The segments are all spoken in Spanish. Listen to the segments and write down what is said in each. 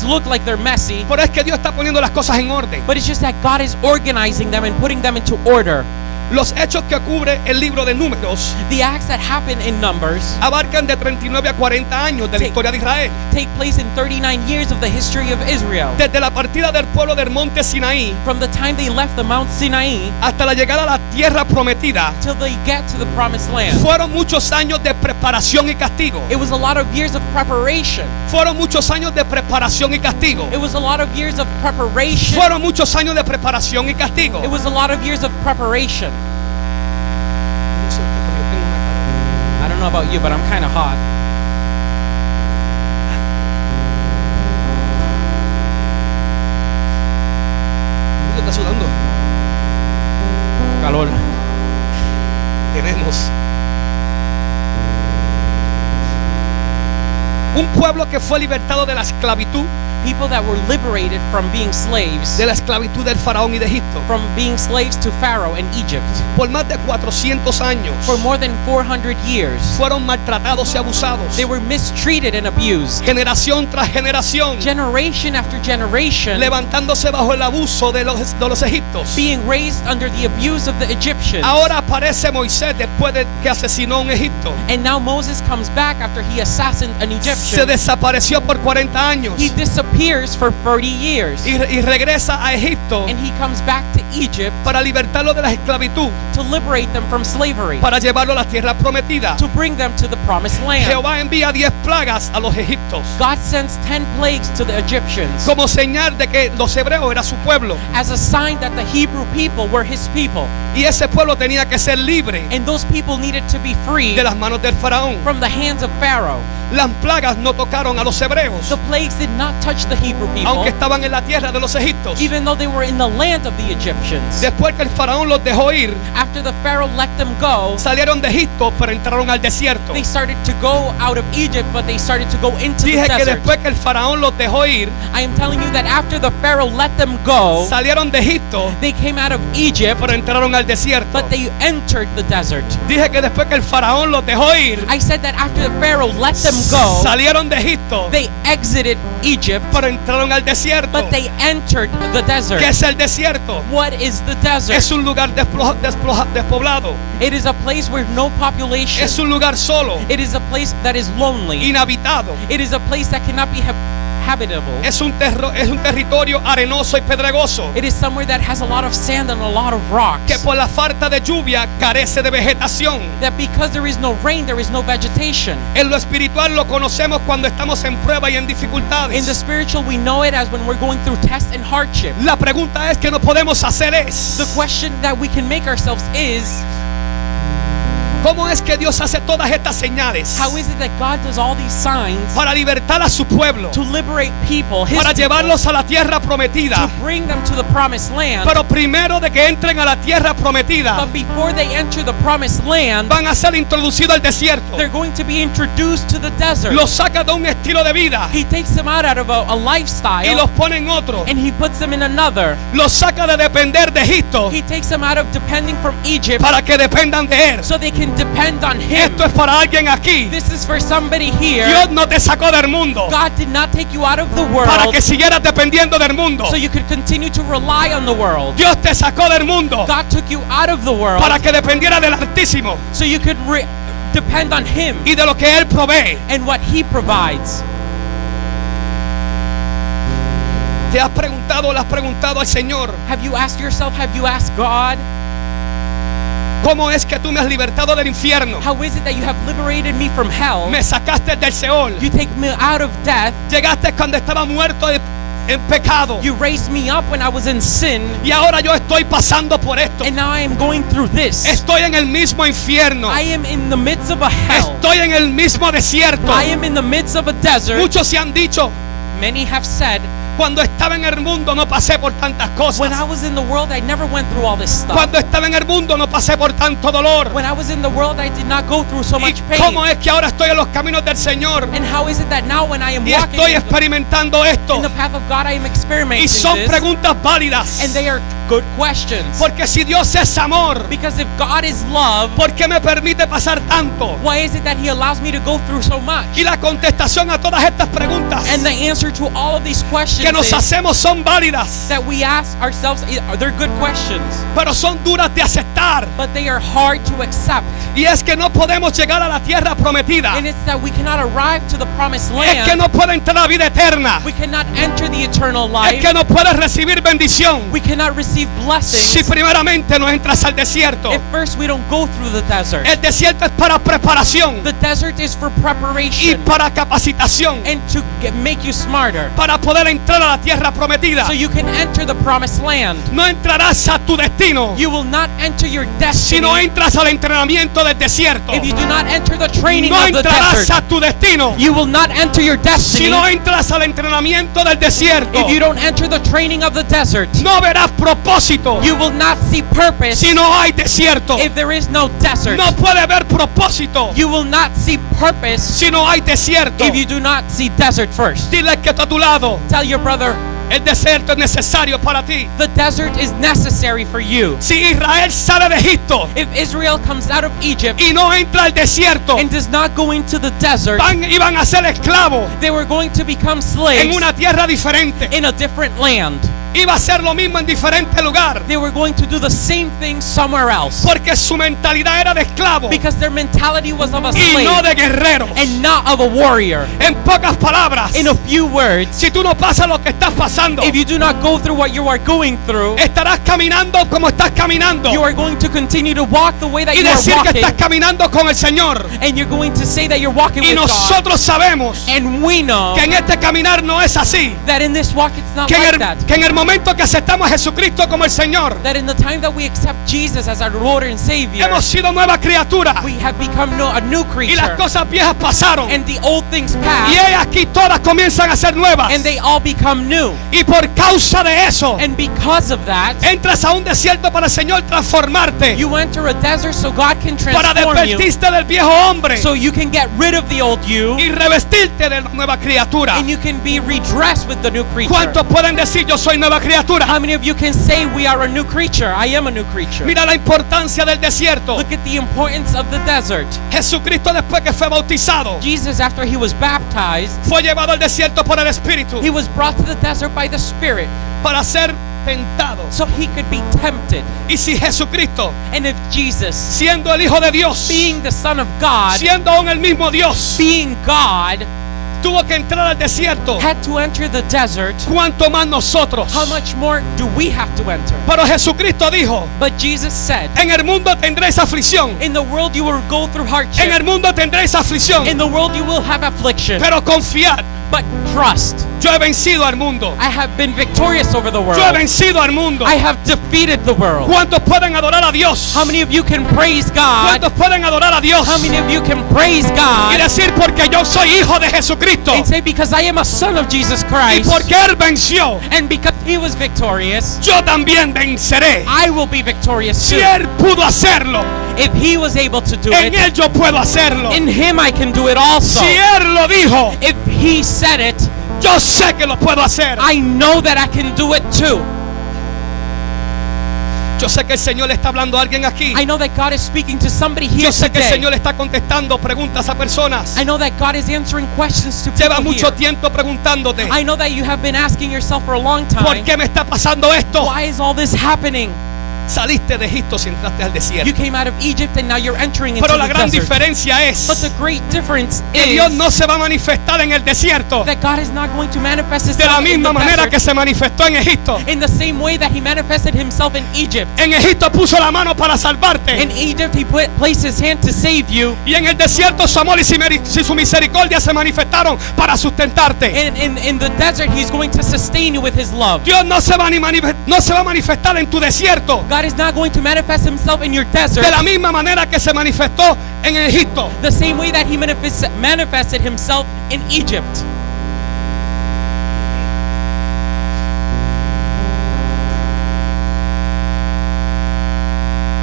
things look like they're messy, pero es que Dios está poniendo las cosas en orden. but it's just that God is organizing them and putting them into order. Los hechos que cubre el libro de Números The acts that happen in Numbers abarcan de 39 a 40 años de la historia de Israel. take place in 39 years of the history of Israel. Desde la partida del pueblo del monte Sinaí From the time they left the Mount Sinai hasta la llegada a la tierra prometida, till they get to the promised land. fueron muchos años de preparación y castigo. It was a lot of years of preparation. Fueron muchos años de preparación y castigo. It was a lot of years of preparation. Fueron muchos años de preparación y castigo. It was a lot of years of preparation. I don't know about you, but I'm kind of hot. ¿Qué está sudando? Calor. Tenemos un pueblo que fue libertado de la esclavitud, People that were liberated from being slaves, de la esclavitud del faraón y de Egipto. from being slaves to Pharaoh in Egypt. Por más de 400 años For more than 400 years, fueron maltratados y abusados, they were mistreated and abused. generación tras generación, Generation after generation, levantándose bajo el abuso de los egipcios. being raised under the abuse of the Egyptians. Ahora aparece Moisés después de que asesinó a un egipcio. And now Moses comes back after he assassinated an Se Egyptian. desapareció por 40 años He disappears for 30 years. y regresa a Egipto And he comes back to Egypt para libertarlo de la esclavitud, to liberate them from slavery, para llevarlo a la tierra prometida. to bring them to the promised land. Jehová envía 10 plagas a los egipcios God sends 10 plagues to the Egyptians como señal de que los hebreos era su pueblo as a sign that the Hebrew people were his people. y ese pueblo tenía que ser libre And those people needed to be free de las manos del faraón. from the hands of Pharaoh. Las plagas no tocaron a los hebreos, The plagues did not touch the Hebrew people, aunque estaban en la tierra de los egipcios. even though they were in the land of the Egyptians. Después que el faraón los dejó ir, After the Pharaoh let them go, salieron de Egipto pero entraron al desierto. they started to go out of Egypt, but they started to go into the Dije que desert. después que el faraón los dejó ir, I am telling you that after the Pharaoh let them go, salieron de Egipto they came out of Egypt, pero entraron al desierto. but they entered the desert. Dije que después que el faraón los dejó ir, I said that after the Pharaoh let them go, salieron de Egipto they exited Egypt, pero entraron al desierto. but they entered the desert. ¿Qué es el desierto? What is the desert? Es un lugar despoblado. It is a place where no population. Es un lugar solo, It is a place that is lonely. inhabitado. It is a place that cannot be habitable. Es un territorio arenoso y pedregoso It is somewhere that has a lot of sand and a lot of rocks. que por la falta de lluvia carece de vegetación. That because there is no rain, there is no vegetation. En lo espiritual lo conocemos cuando estamos en prueba y en In the dificultades. spiritual, we know it as when we're going through tests and hardship. La pregunta es que no podemos hacer The es question that we can make ourselves is, ¿cómo es que Dios hace todas estas señales how is it that God does all these signs para libertar a su pueblo, to liberate people, his para people, llevarlos a la tierra to prometida? bring them to the promised land? Pero primero de que entren a la tierra prometida, But before they enter the promised land, van a ser introducidos al desierto. they're going to be introduced to the desert. Los saca de un estilo de vida He takes them out of a y lifestyle los pone en otro. and he puts them in another. Los saca de depender de Egipto He takes them out of depending from Egypt para que dependan de él. so they can depend on him. Esto es para alguien aquí. This is for somebody here. Dios no te sacó del mundo God did not take you out of the para world que siguieras dependiendo del mundo. so you could continue to rely on the world. Dios te sacó del mundo God took you out of the world para que dependiera del Altísimo so you could depend on him y de lo que Él provee. and what he provides. ¿Te has preguntado, le has preguntado al Señor, Have you asked yourself, have you asked God, cómo es que tú me has libertado del infierno? how is it that you have liberated me from hell? Me sacaste del Seol. You take me out of death. Llegaste cuando estaba muerto en pecado. You raised me up when I was in sin. Y ahora yo estoy pasando por esto. And now I am going through this. Estoy en el mismo infierno. I am in the midst of a hell. Estoy en el mismo desierto. I am in the midst of a desert. Muchos se han dicho, Many have said, cuando estaba en el mundo no pasé por tantas when I cosas. was in the world, I never went through all this stuff. Cuando estaba en el mundo no pasé por tanto dolor. When I was in the world, I did not go through so ¿Y much pain. cómo es que ahora estoy en los caminos del Señor And how is it that now when I am y walking estoy in experimentando esto? the path of God, I am experimenting Y son this? preguntas válidas. And they are good questions. Porque si Dios es amor, Because if God is love, ¿por qué me permite pasar tanto? why is it that He allows me to go through so much? Y la contestación a todas estas preguntas And the answer to all of these questions que nos is hacemos son válidas, that we ask ourselves, they're good questions, pero son duras de aceptar. but they are hard to accept. Y es que no podemos llegar a la tierra prometida. And it's that we cannot arrive to the promised Es que land. no puede entrar a la vida eterna. We cannot enter the eternal Es life. que no puedes recibir bendición We cannot receive si blessings primeramente no entras al desierto. if first we don't go through the desert. El desierto es para preparación The desert is for y preparation para capacitación and to make you smarter para poder entrar a la tierra prometida. so you can enter the promised land. No entrarás a tu destino You will not enter your si no destiny entras al entrenamiento del desierto. if you do not enter the training No of the entrarás desert. a tu destino You will not enter your si destiny no entras al entrenamiento del desierto. if you don't enter the training of the desert. No verás propósito You will not see purpose si no hay desierto. if there is no desert. No puede haber propósito You will not see purpose si no hay desierto. if you do not see desert first. Dile que está a tu lado. Tell your brother, El desierto es necesario para ti. the desert is necessary for you. Si Israel sale de Egipto If Israel comes out of Egypt y no entra al desierto, and does not go into the desert, iban a ser esclavos they were going to become en slaves una tierra diferente. in a different land. Iba a ser lo mismo en diferente lugar, They were going to do the same thing somewhere else porque su mentalidad era de esclavo because their mentality was of a y no slave de guerrero. and not of a warrior. En pocas palabras, In a few words, si tú no pasas lo que estás pasando, if you do not go through what you are going through, estarás caminando como estás caminando you are going to continue to walk the way that y you are decir que walking, estás caminando con el Señor. and you're going to say that you're walking Y with God. nosotros sabemos And we know que en este caminar no es así. that in this walk it's not Que like that. en el momento que aceptamos a Jesucristo como el Señor, That in the time that we accept Jesus as our Lord and Savior, hemos sido nueva criatura we have become a new y las creature. cosas viejas pasaron And the old things y pass, aquí todas comienzan a ser nuevas. and they all become new. Y por causa de eso, And because of that, entras a un desierto para el Señor transformarte, you enter a desert so God can para transform you, desvestirte del viejo hombre so you can get rid of the old you, y revestirte de la nueva criatura. and you can be redressed with the new creature. ¿Cuántos pueden decir yo soy nueva criatura? How many of you can say we are a new creature? I am a new creature. Mira la importancia del desierto. Look at the importance of the desert. Jesucristo, después que fue bautizado, Jesus, after he was baptized, fue llevado al desierto por el Espíritu he was brought to the desert by the Spirit para ser tentado. so he could be tempted. Y si Jesucristo, And if Jesus, siendo el Hijo de Dios, being the Son of God, siendo aún el mismo Dios, being God, tuvo que entrar al desierto, had to enter the desert, ¿cuánto más nosotros? how much more do we have to enter? Pero Jesucristo dijo, But Jesus said, en el mundo tendréis aflicción, in the world you will go through en hardship. el mundo tendréis aflicción, In the world you will have affliction. pero confiad, But trust, yo he vencido al mundo, I have been victorious over the yo he world. vencido al mundo. I have defeated the world. ¿Cuántos pueden adorar a Dios? How many of you can praise God? ¿Cuántos pueden adorar a Dios? How many of you can praise Y God decir porque yo soy hijo de Jesucristo and say, because I am a son of Jesus y Christ, porque Él venció, and because he was victorious, yo también venceré. I will be victorious Si too. Él pudo hacerlo, If he was able to do en it, Él yo puedo hacerlo. in him I can do it also. Si Él lo dijo, If he said it, yo sé que lo puedo hacer. I know that I can do it too. Yo sé que el Señor le está hablando a alguien aquí. I know that God is speaking to somebody here Yo sé que el today. Señor le está contestando preguntas a personas. I know that God is answering questions to Lleva people mucho here. tiempo preguntándote, I know that you have been asking yourself for a long ¿por time, qué me está pasando esto? why is all this happening? Saliste de Egipto y entraste al You desierto. came out of Egypt and now you're entering into Pero la the gran desert. diferencia But the es great difference que is Dios no se va a manifestar en el desierto that God is not going to manifest de la himself in misma the manera desert que se manifestó en Egipto. in the same way that he manifested himself in Egypt. En Egipto puso la mano para salvarte. In Egypt he placed his hand to save you. Y en el desierto su amor y su misericordia se manifestaron para sustentarte. And in the desert he's going to sustain you with his love. Dios no se va a manifestar en tu desierto God is not going to manifest himself in your desert de la misma manera que se manifestó en Egipto. the same way that he manifested himself in Egypt.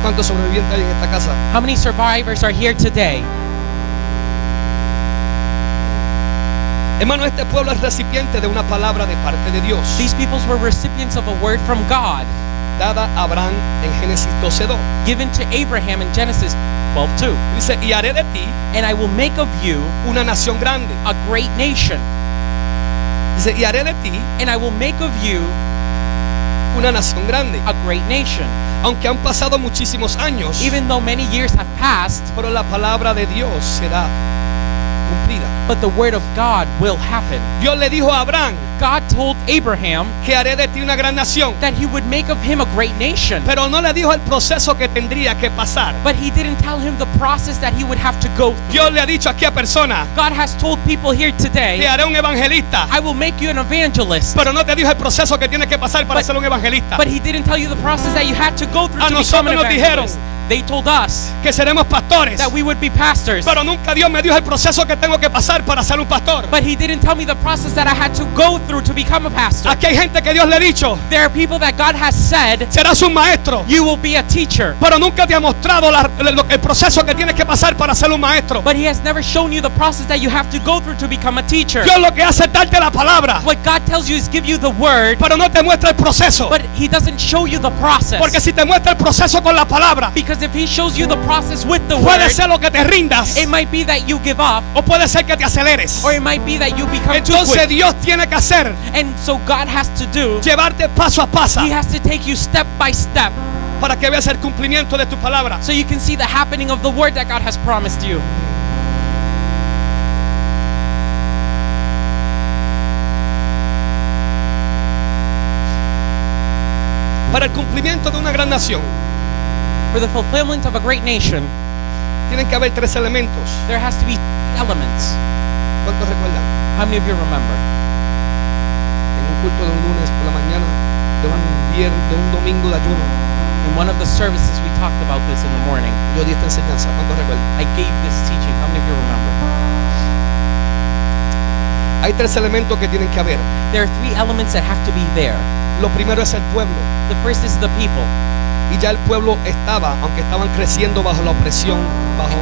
¿Cuántos sobrevivientes hay en esta casa? How many survivors are here today? Hermano, este pueblo es recipiente de una palabra de parte de Dios. These peoples were recipients of a word from God. dada a Abraham en Génesis 12:2. given to Abraham in Genesis 12:2. Dice, y haré de ti And I will make of you una nación grande. a great nation. Dice, y haré de ti And I will make of you una nación grande. a great nation. Aunque han pasado muchísimos años, Even though many years have passed, pero la palabra de Dios será cumplida. but the word of God will happen. Dios le dijo a Abraham God told Abraham que haré de ti una gran nación, that he would make of him a great nation. pero no le dijo el proceso que tendría que pasar. But he didn't tell him the process that he would have to go through. Dios le ha dicho aquí a personas, God has told people here te today, haré un evangelista, I will make you an evangelist. pero no te dijo el proceso que tienes que pasar para ser un evangelista. But he didn't tell you the process that you had to go through A to become an nosotros nos evangelist. They told us Que seremos pastores, that we would be pastors. pero nunca Dios me dijo el proceso que tengo que pasar para ser un pastor. But he didn't tell me the process that I had to go through to become a pastor. Aquí hay gente que Dios le ha dicho, There are people that God has said, serás un maestro, you will be a teacher. pero nunca te ha mostrado el proceso que tienes que pasar para ser un maestro. But he has never shown you the process that you have to go through to become a teacher. Dios lo que hace es darte la palabra, What God tells you is give you the word, pero no te muestra el proceso. but he doesn't show you the process. Porque si te muestra el proceso con la palabra, Because if he shows you the process with the puede word, ser lo que te rindas, it might be that you give up, o puede ser que te aceleres. or it might be that you become too Entonces quick. Dios tiene que hacer, And so God has to do, llevarte paso a paso he has to take you step by step para que veas el cumplimiento de tu palabra. so you can see the happening of the word that God has promised you. Para el cumplimiento de una gran nación, For the fulfillment of a great nation, tienen que haber tres elementos. there has to be elements. ¿Cuántos recuerdan? How many of you remember? En un culto de un lunes por la mañana, de un domingo de ayuno, In one of the services we talked about this in the morning. yo di esta enseñanza. ¿Cuántos recuerdan? I gave this teaching. How many of you remember? Hay tres elementos que tienen que haber. There are three elements that have to be there. Lo primero es el pueblo. The first is the people. Y ya el pueblo estaba, aunque estaban creciendo bajo la opresión, bajo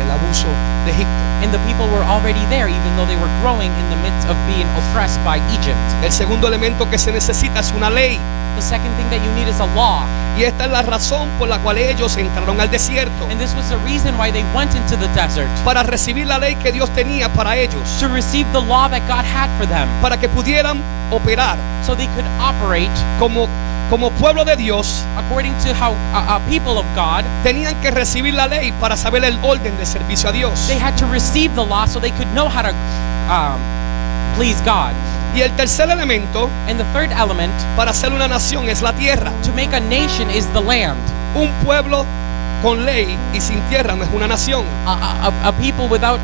el abuso de Egipto. And the people were already there, even though they were growing in the midst of being oppressed by Egypt. El segundo elemento que se necesita es una ley. The second thing that you need is a law. Y esta es la razón por la cual ellos entraron al desierto. And this was the reason why they went into the desert. Para recibir la ley que Dios tenía para ellos. To receive the law that God had for them. Para que pudieran operar So they could operate como pueblo de Dios. according to how people of God, Tenían que recibir la ley para saber el orden de servicio a Dios. they had to receive the law so they could know how to please God. Y el tercer elemento And the third element, para ser una nación es la tierra. to make a nation, is the land. Un pueblo con ley y sin tierra no es una nación. A people without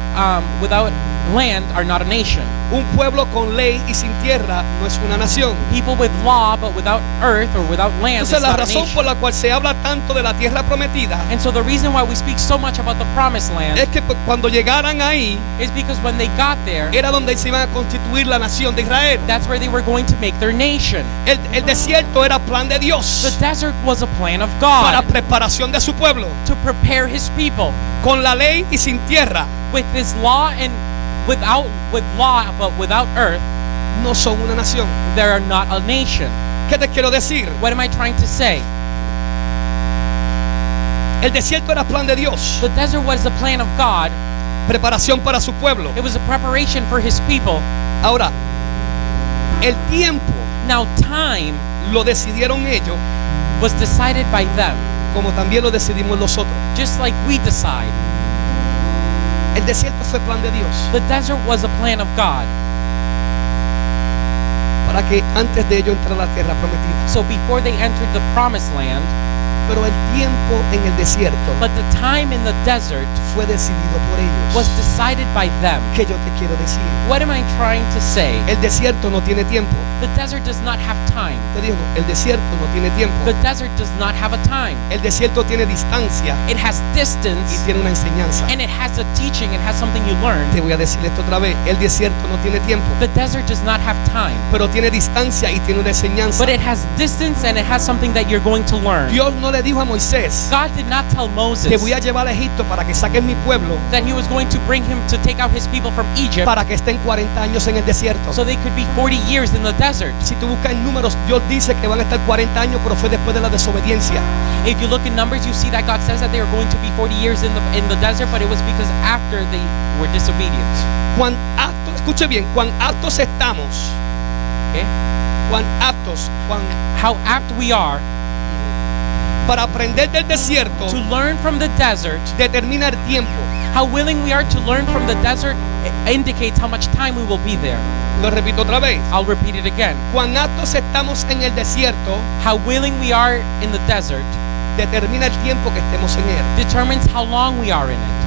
land are not a nation. Un pueblo con ley y sin tierra no es una nación. People with law but without earth or without land is Entonces la not a razón nation. por la cual se habla tanto de la tierra prometida And so the reason why we speak so much about the promised land es que cuando llegaran ahí is because when they got there, era donde se iban a constituir la nación de Israel. that's where they were going to make their nation. El desierto era plan de The Dios desert was a plan of para God preparación de su pueblo. to prepare his people Con la ley y sin tierra with his law, and with law but without earth, no son una nación. they are not a nation. ¿Qué te quiero decir? What am I trying to say? El desierto era plan de Dios, The desert was the plan of God. preparación para su pueblo. It was a preparation for his people. Ahora, el tiempo Now time lo decidieron ellos, was decided by them, como también lo decidimos nosotros. just like we decide. El desierto fue plan de Dios The desert was a plan of God. para que antes de ellos entrar a la tierra prometida. So before they entered the promised land, Pero el tiempo en el desierto but the time in the desert fue decidido por ellos. was decided by them. ¿Qué yo te quiero decir? What am I trying to say? El desierto no tiene tiempo. The desert does not have time. Te digo, el desierto no tiene tiempo. The desert does not have a time. El desierto tiene distancia It has y distance, tiene una enseñanza. and it has a teaching, it has something you learn. Te voy a decir esto otra vez. El desierto no tiene tiempo, The desert does not have time, pero tiene distancia y tiene una enseñanza. but it has distance and it has something that you're going to learn. Dios no le le dijo a Moisés, God did not tell te Moses voy a llevar a Egipto para que saques mi pueblo, that he was going to bring him to take out his people from Egypt para que estén 40 años en el desierto. so they could be 40 years in the desert. Si tú buscas en números, Dios dice que van a estar 40 años, pero fue después de la desobediencia. If you look in Numbers, you see that God says that they are going to be 40 years in the desert, but it was because after they were disobedient. Cuán aptos, escuche bien, cuán aptos estamos, Okay? cuán aptos, How apt we are para aprender del desierto, to learn from the desert. determina el tiempo. How willing we are to learn from the desert indicates how much time we will be there. Lo repito otra vez. I'll repeat it again. Cuán aptos estamos en el desierto, How willing we are in the desert determina el tiempo que estemos en él. determines how long we are in it.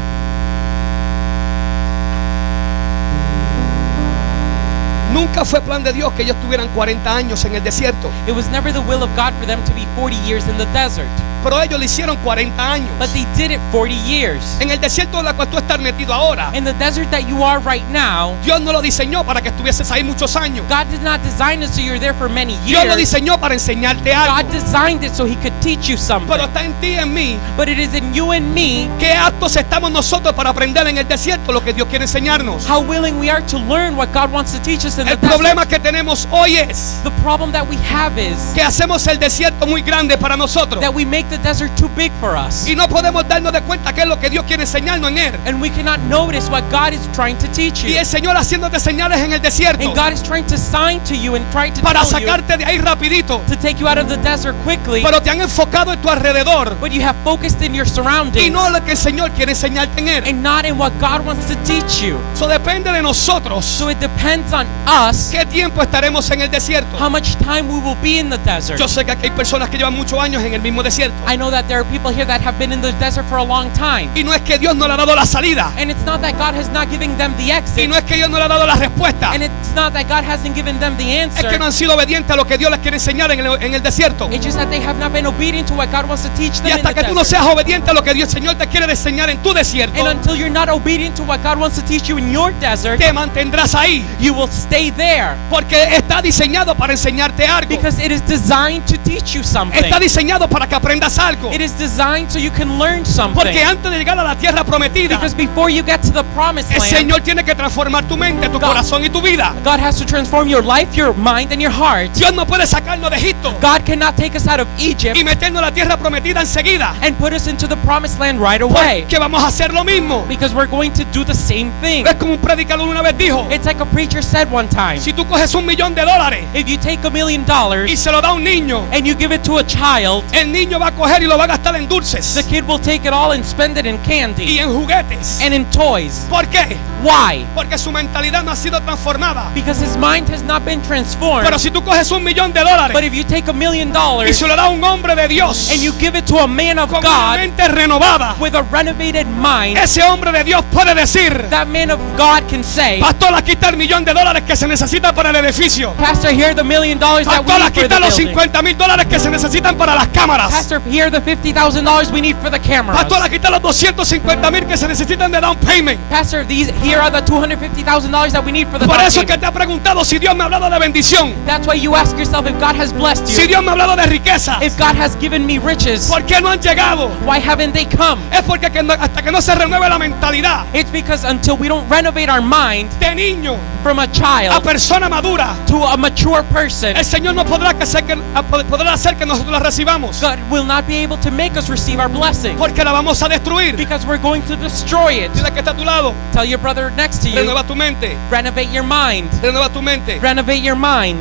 Nunca fue plan de Dios que ellos tuvieran 40 años en el desierto, It was never the will of God for them to be 40 years in the desert, pero ellos lo hicieron 40 años. but they did it 40 years. En el desierto en el cual tú estás metido ahora, In the desert that you are right now, Dios no lo diseñó para que estuvieses ahí muchos años. God did not design it so you're there for many Dios lo years. diseñó para enseñarte God algo. designed it so He could teach you Pero something. está en ti y en mí. But it is in you and me ¿Qué aptos estamos nosotros para aprender en el desierto lo que Dios quiere enseñarnos? how willing we are to learn what God wants to teach us in the El problema desert. que tenemos hoy es The problem that we have is que hacemos el desierto muy grande para nosotros that we make the desert too big for us. y no podemos darnos de cuenta qué es lo que Dios quiere enseñarnos en él. And we cannot notice what God is trying to teach Y you. el Señor haciéndote señales en el desierto And God is trying to sign to you and try to para tell you sacarte de ahí rapidito. to take you out of the desert quickly. Pero te han enfocado en tu alrededor But you have focused in your y surroundings no lo que el Señor quiere enseñarte en él. and not in what God wants to teach you. Eso depende de nosotros. So it depends on us ¿Qué tiempo estaremos en el desierto? how much time we will be in the desert. Yo sé que aquí hay personas que llevan muchos años en el mismo desierto. I know that there are people here that have been in the desert for a long time. Y no es que Dios no le ha dado la salida. And it's not that God has not given them the Y exit. no es que Dios no le ha dado la respuesta. And it's not that God hasn't given them the Es que no answer. han sido obedientes a lo que Dios les quiere enseñar en el desierto. It's just that they have not been obedient to what God wants to teach them Y in hasta the que tú no desert. seas obediente a lo que Dios Señor te quiere enseñar en tu desierto, And until you're not obedient to what God wants to teach you in your desert, te mantendrás ahí. you will stay there Porque está diseñado para enseñarte algo. because it is designed to teach you something. Está diseñado para que aprendas algo. It is designed so you can learn something. Porque antes de llegar a la tierra prometida, Because before you get to the promised el land, Señor tiene que transformar tu mente, tu God- corazón y tu vida. God has to transform your life, your mind, and your heart. Dios no puede sacarnos de Egipto God cannot take us out of Egypt y meternos a la tierra prometida enseguida. and put us into the promised land right away. Que vamos a hacer lo mismo. Because we're going to do the same thing. Es como un predicador una vez dijo, It's like a preacher said one time. si tú coges $1,000,000 If you take $1 million y se lo da a un niño, and you give it to a child, el niño va a coger y lo va a gastar en the dulces kid will take it all and spend it in y candy en juguetes. and in toys. ¿Por qué? Why? Porque su mentalidad no ha sido transformada. Because his mind has not been transformed. Pero si tú coges $1,000,000 But if you take $1 million y se lo da a un hombre de Dios and you give it to a man of con una God mente renovada, with a renovated mind, ese hombre de Dios puede decir, that man of God can say, pastor, aquí está el $1,000,000 que se necesita para el edificio. Pastor, here are the $1 million that we Pastor, need aquí for the están los building. $50,000 que se necesitan para las cámaras. Pastor, here are the $50,000 we need for the cameras. Pastor, aquí están los $250,000 que se necesitan de down payment. Pastor, here are the $250,000 that we need for the Por down eso es que payment. te ha preguntado si Dios me ha hablado de bendición, That's why you ask yourself if God has blessed si you, Dios me ha hablado de riqueza. if God has given me riches, ¿Por qué no han llegado? why haven't they come? Es porque hasta que no se renueve la mentalidad It's because until we don't renovate our mind de niño from a a child persona madura, to a mature person, el Señor no podrá hacer que nosotros la recibamos, God will not be able to make us receive our blessing porque la vamos a destruir. because we're going to destroy it. Dile que está a tu lado, Tell your brother next to you, renueva tu mente, renovate your mind. renueva tu mente. Renovate your mind.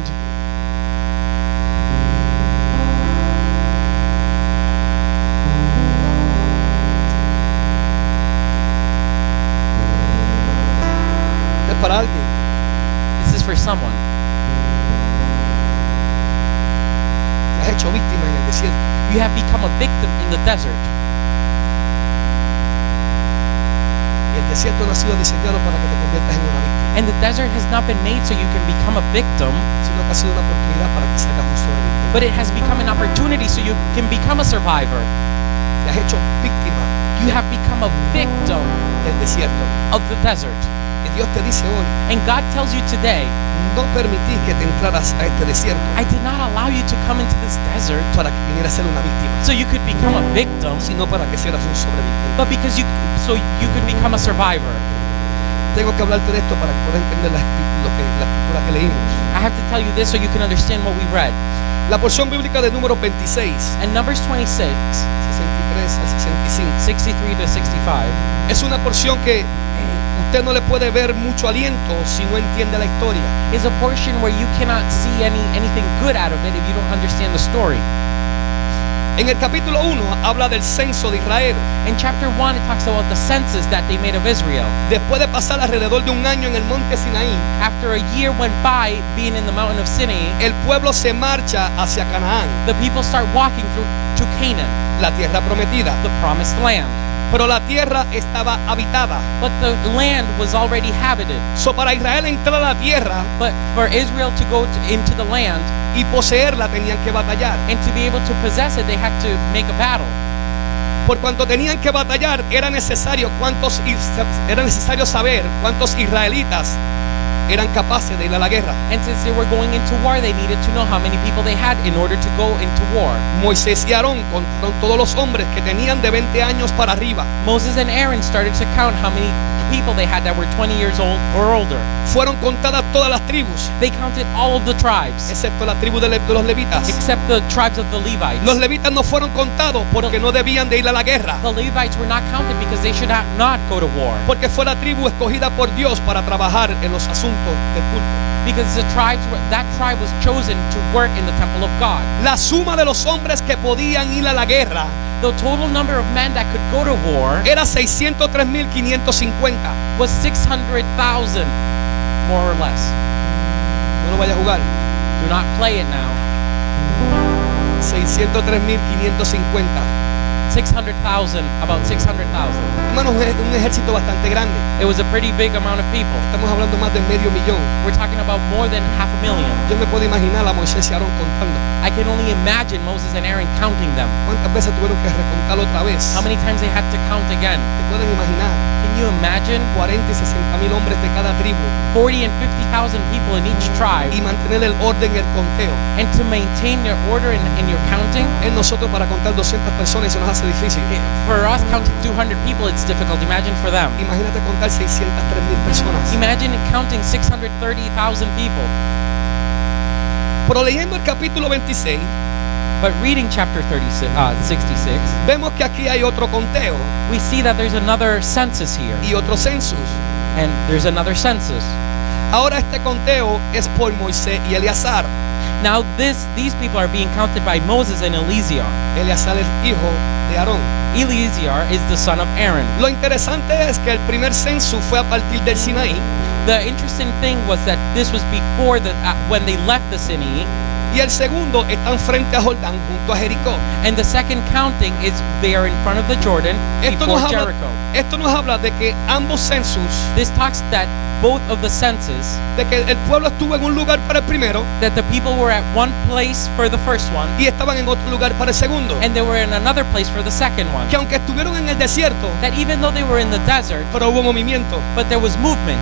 Es para alguien. This is for someone. Te has hecho víctima en el desierto. You have become a victim in the desert. Y el desierto no ha sido diseñado para que te conviertas en una víctima, And the desert has not been made so you can become a victim, sino que ha sido una oportunidad para que salgas un sobreviviente. but it has become an opportunity so you can become a survivor. Te has hecho víctima You have become a victim del desierto. of the desert. Y Dios te dice hoy, And God tells you today, no permití que te entraras a este desierto I did not allow you to come into this desert para que vinieras a ser una víctima, so you could become a victim, sino para que seas un sobreviviente. but because so you could become a survivor. Tengo que hablarte de esto para que puedas entender la escritura que leímos. I have to tell you this so you can understand what we read. La porción bíblica de Números 26, And Numbers 26, 63 al 65, 63 to 65, es una porción que usted no le puede ver mucho aliento si no entiende la historia. is a portion where you cannot see anything good out of it if you don't understand the story. En el capítulo 1 habla del censo de Israel. In chapter 1, it talks about the census that they made of Israel. Después de pasar alrededor de un año en el monte Sinaí, After a year went by being in the mountain of Sinai, el pueblo se marcha hacia Canaán, the people start walking through to Canaan, la tierra prometida. the promised land. Pero la tierra estaba habitada. But the land was already habited. So, para Israel entrar a la tierra But for Israel to go into the land y poseerla tenían que batallar. and to be able to possess it, they had to make a battle. Por cuanto tenían que batallar, era necesario saber cuántos israelitas eran capaces de ir a la guerra. And since they were going into war, they needed to know how many people they had in order to go into war. Moisés y Aarón contaron todos los hombres que tenían de 20 años para arriba. Moses and Aaron started to count how many people they had that were 20 years old or older. Fueron contadas todas las tribus, They counted all of the tribes, excepto la tribu de los levitas. except the tribes of the Levites. Los levitas no fueron contados porque no debían de ir a la guerra, The Levites were not counted because they should not go to war. porque fue la tribu escogida por Dios para trabajar en los asuntos del culto. Because that tribe was chosen to work in the temple of God. La suma de los hombres que podían ir a la guerra The total number of men that could go to war era 603,550. was 600,000, more or less. No lo vaya a jugar. Do not play it now. 603,550. 600,000, about 600,000. Hermanos, es un ejército bastante grande. It was a pretty big amount of people. Estamos hablando más de medio millón. We're talking about more than 500,000. Yo me puedo imaginar a Moisés y Aarón contando. I can only imagine Moses and Aaron counting them. ¿Cuántas veces tuvieron que recontarlo otra vez? How many times they had to count again. ¿Te pueden imaginar? Can you imagine 40 y 60,000 hombres de cada tribu 40 and 50,000 people in each tribe, y mantener el orden y el conteo. and to maintain your order in your counting? En nosotros para contar 200 personas eso nos hace difícil. For us, counting 200 people, it's difficult. Imagine for them. Imagínate contar 603,000 personas. Imagine counting 630,000 people. Pero leyendo el capítulo 26, But reading chapter 66, vemos que aquí hay otro conteo we see that there's another census here, y otro census. and there's another census. Ahora este conteo es por Moisés y Eleazar. Now these people are being counted by Moses and Eleazar. Eleazar es hijo de Aarón. Eleazar is the son of Aaron. Lo interesante es que el primer censo fue a partir del Sinaí The interesting thing was that this was before when they left the Sinai, y el segundo están frente a Jordán junto a Jericó. and the second counting is they are in front of the Jordan before Jericho. Esto nos habla de que ambos censos, This talks that both of the census, de que el pueblo estuvo en un lugar para el primero that the people were at one place for the first one, y estaban en otro lugar para el segundo. and they were in another place for the second one. Que aunque estuvieron en el desierto, That even though they were in the desert, pero hubo movimiento. but there was movement.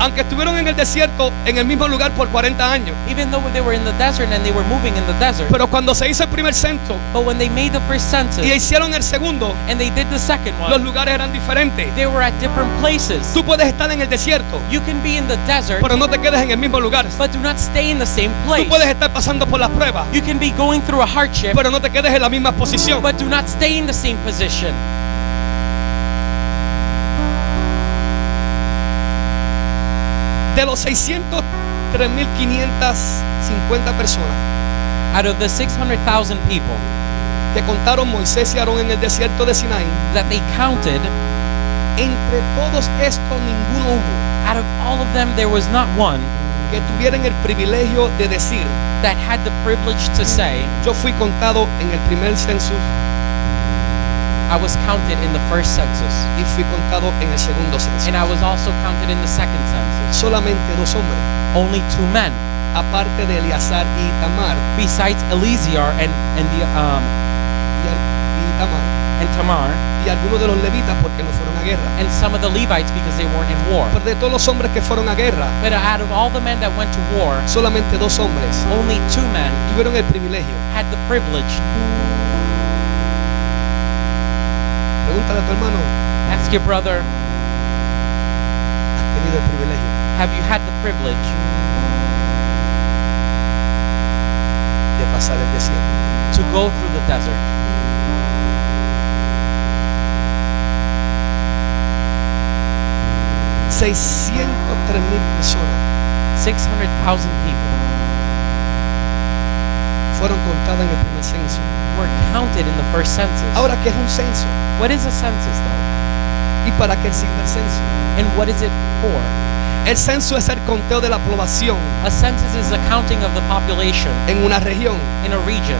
Aunque estuvieron en el desierto, en el mismo lugar por 40 años. Even though they were in the desert and they were moving in the desert, Pero cuando se hizo el primer censo but when they made the first census y hicieron el segundo, and they did the second los one, lugares eran diferentes. they were at different places. Tú puedes estar en el desierto, You can be in the desert, pero no te quedes en el mismo lugar. but do not stay in the same Tú place. puedes estar pasando por las pruebas, You can be going through a hardship, pero no te quedes en la misma posición. but do not stay in the same position. De los 603,550 personas Out of the 600,000 people que contaron Moisés y Aarón en el desierto de Sinaí, that they counted, entre todos estos ninguno hubo out of all of them, there was not one que tuvieran el privilegio de decir: that had the privilege to say, yo fui contado en el primer censo I was counted in the first census, y fui contado en el segundo censo. and I was also counted in the second census. Solamente dos hombres, Only 2 men, aparte de Eleazar y Itamar, besides Eleazar and y Itamar, and Tamar, y algunos de los levitas porque no fueron a guerra. and some of the Levites because they weren't in war. Pero de todos los hombres que fueron a guerra, But out of all the men that went to war, solamente 2 hombres only 2 men tuvieron el privilegio. had the privilege. Pregúntale a tu hermano, Ask your brother, ¿has tenido el privilegio? have you had the privilege De pasar el desierto. to go through the desert? 603,000 personas 600,000 people fueron contadas en el primer censo. were counted in the first census. Ahora, ¿qué es un censo? What is a census though? ¿Y para qué sirve el censo? And what is it for? El censo es el conteo de la población A census is the counting of the population en una región, in a region,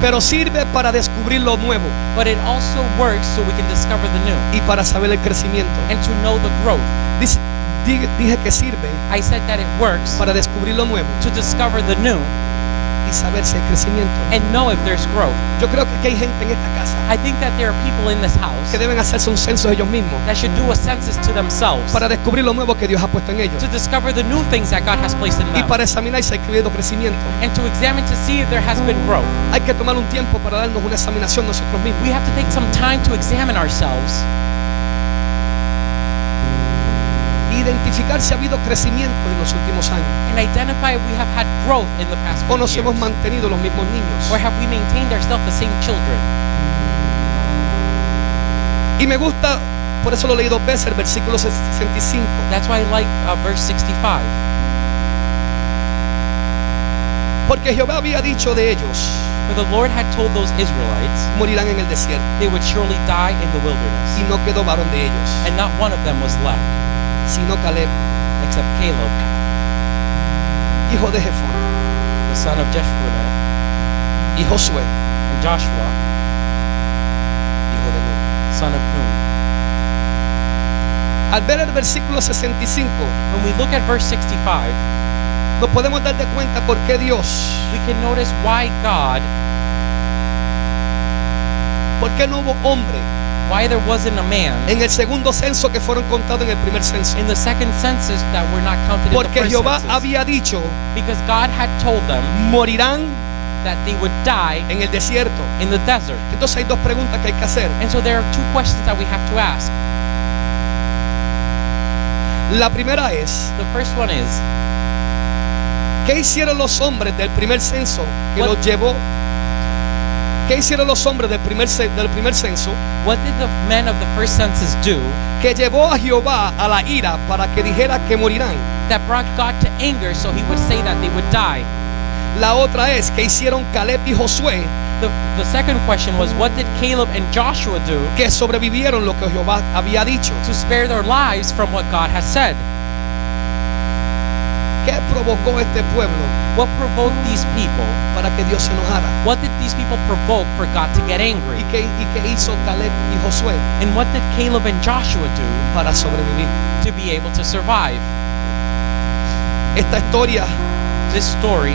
pero sirve para descubrir lo nuevo but it also works so we can discover the new y para saber el crecimiento. and to know the growth. Dije que sirve I said that it works para descubrir lo nuevo to discover the new y saber si hay crecimiento. and know if there's growth. Yo creo que hay gente en esta casa I think that there are people in this house que deben hacerse un censo ellos mismos that should do a census to themselves para descubrir lo nuevo que Dios ha puesto en ellos to discover the new things that God has placed in y them para examinar si hay habido crecimiento. and to examine to see if there has been growth. Hay que tomar un tiempo para darnos una examinación nosotros mismos. We have to take some time to examine ourselves, Identificar si ha habido crecimiento en los últimos años and identify if we have had growth in the past o few nos hemos years, mantenido los mismos niños. or have we maintained ourselves the same children. Y me gusta, por eso lo leí 2 veces, el versículo 65. That's why I like verse 65. Porque Jehová había dicho de ellos, For the Lord had told those Israelites morirán en el desierto, they would surely die in the y wilderness, no quedó varón de ellos, and not one of them was left, sino Caleb, except Caleb, hijo de Jefón, the son of Jeshurun, y Josué, and Joshua, hijo de Nun. son of Nun. Al ver el versículo 65, When we look at verse 65, nos podemos dar de cuenta por qué Dios, we can notice why God, por qué no hubo hombre why there wasn't a man en el segundo censo que fueron contados en el primer censo. in the second census that were not counted in the Porque first Jehová census. había dicho, Because God had told them morirán that they would die en el desierto. in the desert. Entonces hay 2 preguntas que hay que hacer. And so there are 2 questions that we have to ask. La primera es, The first one is, ¿qué hicieron los hombres del primer censo que What- los llevó? ¿Qué hicieron los hombres del primer censo what did the men of the first census do que llevó a Jehová a la ira para que dijera que morirán? that brought God to anger so he would say that they would die? La otra es, ¿qué hicieron Caleb y Josué The second question was, what did Caleb and Joshua do que sobrevivieron lo que Jehová había dicho? to spare their lives from what God has said? ¿Qué provocó este pueblo What provoked these people? para que Dios se enojara? What did these people provoke for God to get ¿Y angry? qué hizo Caleb y Josué And what did Caleb and Joshua do para sobrevivir? to be able to survive? Esta historia This story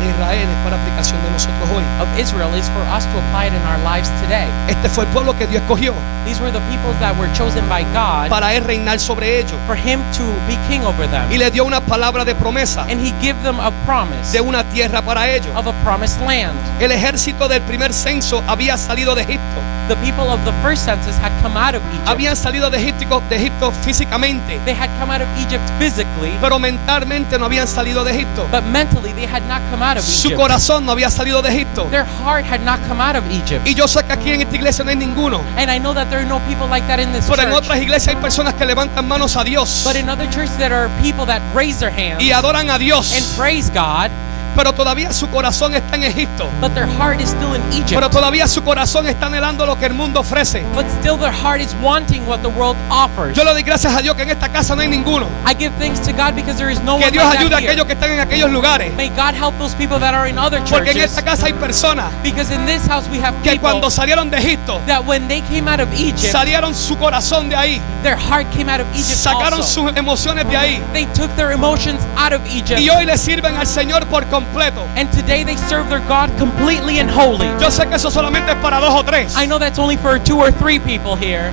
de Israel es para aplicación de nosotros hoy. of Israel is for us to apply it in our lives today. Este fue el pueblo que Dios escogió These were the people that were chosen by God para él reinar sobre ellos for him to be king over them. y le dio una palabra de promesa And he gave them a promise de una tierra para ellos. of a promised land. El ejército del primer censo había salido de Egipto. The people of the first census had come out of Egypt. Habían salido de Egipto físicamente, They had come out of Egypt physically, pero mentalmente no habían salido de Egipto. but mentally they had not come out of Su Egypt. corazón no había salido de Egipto. Their heart had not come out of Egypt. Y yo sé que aquí en esta iglesia no hay ninguno. And I know that there are no people like that in this Pero en church. otras iglesias hay personas que levantan manos a Dios But in other churches there are people that raise their hands y adoran a and Dios, praise God, pero todavía su corazón está en Egipto. but their heart is still in Pero Egypt. todavía su corazón está anhelando lo que el mundo ofrece. But still their heart is wanting what the world offers. Yo le doy gracias a Dios que en esta casa no hay ninguno. I give thanks to God because there is no Que one Dios like ayude a that here. aquellos que están en aquellos lugares. May God help those people that are in other Porque en churches, esta casa hay personas because in this house we have que people cuando salieron de Egipto, that when they came out of Egypt, salieron su corazón de ahí, their heart came out of Egypt sacaron also. sus emociones de ahí. They took their emotions out of Egypt, Y hoy le sirven al Señor porque completo. And today they serve their God completely and wholly. Yo sé que eso solamente es para 2 o 3. I know that's only for 2 or 3 people here.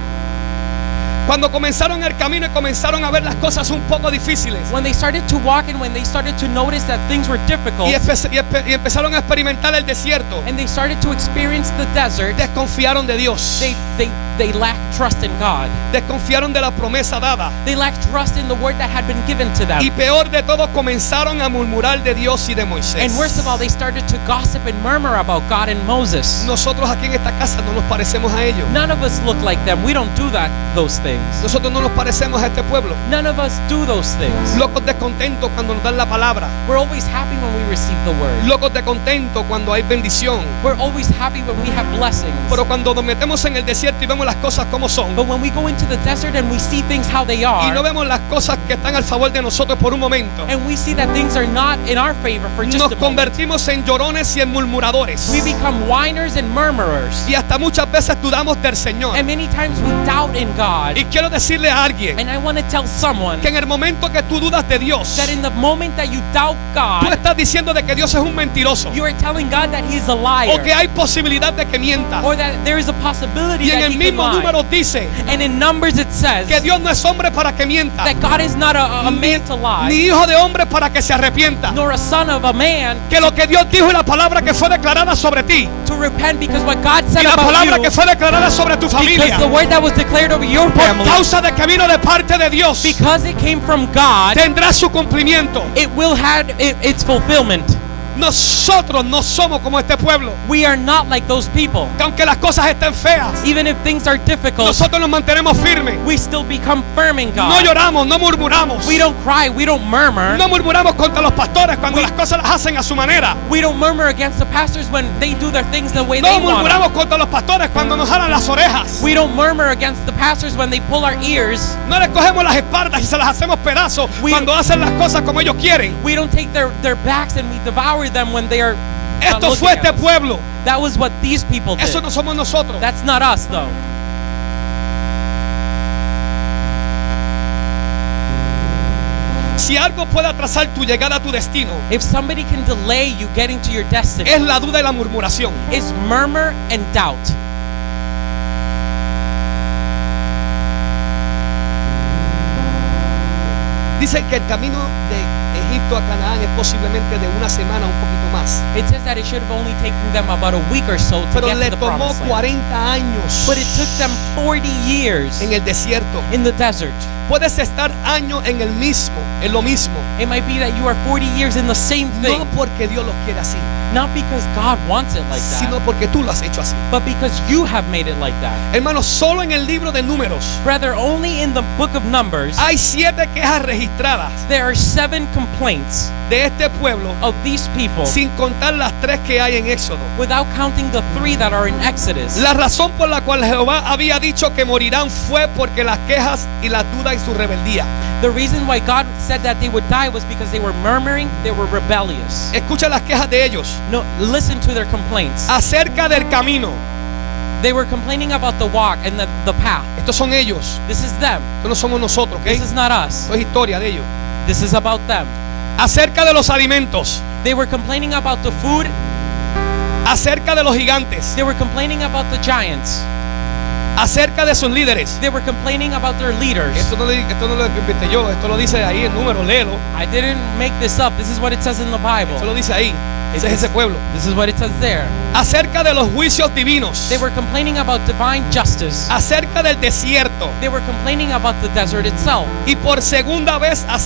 Cuando comenzaron el camino y comenzaron a ver las cosas un poco difíciles When they started to walk and when they started to notice that things were difficult y empezaron a experimentar el desierto, and they started to experience the desert, desconfiaron de Dios, they lacked trust in God. desconfiaron de la promesa dada They lacked trust in the word that had been given to them. y peor de todo comenzaron a murmurar de Dios y de Moisés. And worst of all, they started to gossip and murmur about God and Moses. Nosotros aquí en esta casa no nos parecemos a ellos. None of us look like them. We don't do those things. Nosotros no nos parecemos a este pueblo. None of us do those things. Locos descontentos cuando nos dan la palabra. We're always happy when we receive the word. Locos descontentos cuando hay bendición. We're always happy when we have blessings. Pero cuando nos metemos en el desierto y vemos las cosas como son But when we go into the desert and we see things how they y no are, vemos las cosas que están al favor de nosotros por un momento, and we see that things are not in our favor for just nos a moment, convertimos en llorones y en murmuradores. we become whiners and murmurers. Y hasta muchas veces dudamos del Señor. And many times we doubt in God. Y quiero decirle a alguien And I want to tell someone que en el momento que tú dudas de Dios, that in the moment that you doubt tú God, estás diciendo de que Dios es un mentiroso you are telling God that He's a o que liar, hay posibilidad de que mienta. or that there is a possibility Y en that el He can mismo número lie. dice And in Numbers it says que Dios no es hombre para que mienta, that God is not a man to ni lie, hijo de hombre para que se arrepienta. nor a son of a man Que lo que Dios dijo y la palabra que fue declarada sobre ti to repent, because what God said y la about palabra you, que fue declarada sobre tu because familia, the word that was declared over your por family, causa de que vino de parte de Dios, because it came from God, tendrá su cumplimiento. it will have its fulfillment. Nosotros no somos como este pueblo, We are not like those people. que aunque las cosas estén feas, Even if things are difficult, nosotros nos mantenemos firmes. we still become firm in No God. lloramos, no murmuramos. We don't cry, we don't murmur. No murmuramos contra los pastores cuando las cosas las hacen a su manera. We don't murmur against the pastors when they do their things the way No they want. murmuramos contra los pastores cuando nos jalan las orejas. We don't murmur against the pastors when they pull our ears. No les cogemos las espaldas y se las hacemos pedazos We- cuando hacen las cosas como ellos quieren. We don't take their backs and we devour them when they are not Esto looking fue at este us. pueblo. That was what these people Eso did. no somos nosotros. That's not us though. Si algo puede atrasar tu llegada a tu destino, If somebody can delay you getting to your destiny, es la duda y la murmuración. it's murmur and doubt. Dicen que el camino de Egipto a Canaán es posiblemente de una semana, un poquito más. It says that it should have only taken them about a week or so to Pero get le to the tomó promised land. 40 años But it took them 40 years en el desierto. in the desert. Puedes estar años en lo mismo. It might be that you are 40 years in the same thing, No porque Dios lo quiere así, not because God wants it like sino that, porque tú lo has hecho así. but because you have made it like that. Hermanos, solo en el libro de Números Brother, only in the book of Numbers, hay 7 quejas registradas there are 7 complaints de este pueblo, of these people, sin contar las 3 que hay en Éxodo. without counting the 3 that are in Exodus. La razón por la cual Jehová había dicho que morirán fue porque las quejas y las dudas y su rebeldía. The reason why God said that they would die was because they were murmuring, they were rebellious. Escucha las quejas de ellos No, listen to their complaints. acerca del camino. They were complaining about the walk and the path. Estos son ellos, This is them. estos no somos nosotros, ¿ok? This is not us. Esto es historia de ellos. This is about them. Acerca de los alimentos, They were complaining about the food. acerca de los gigantes, They were complaining about the giants. acerca de sus líderes. They were complaining about their leaders. Esto no lo inventé yo, esto lo dice ahí en Número, léelo. I didn't make this up. This is what it says in the Bible. Esto lo dice ahí. Ese es ese pueblo. This is what it says there. Acerca de los juicios divinos, They were complaining about divine justice. acerca del desierto They were complaining about the desert itself. y por segunda vez